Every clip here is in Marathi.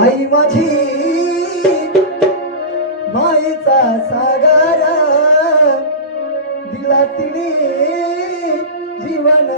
आई माझी मायेचा सागारा दिला तिने जीवन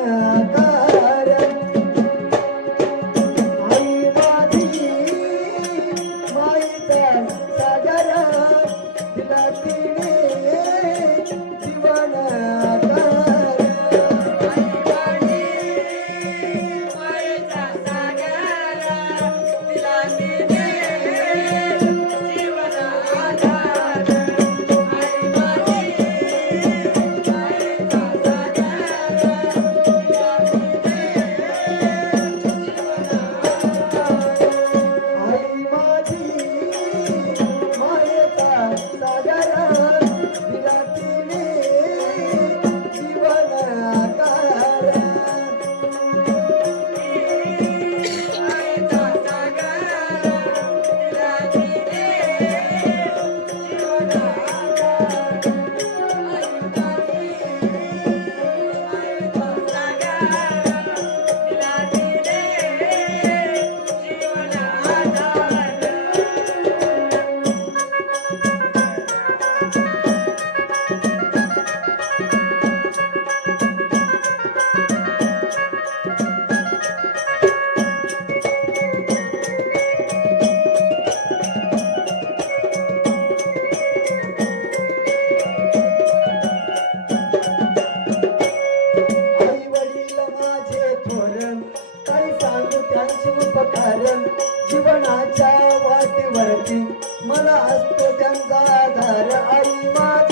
मला हस्त त्यांचा आधार आई मा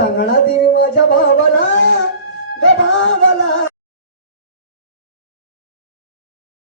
सांगणार देवी माझ्या भावा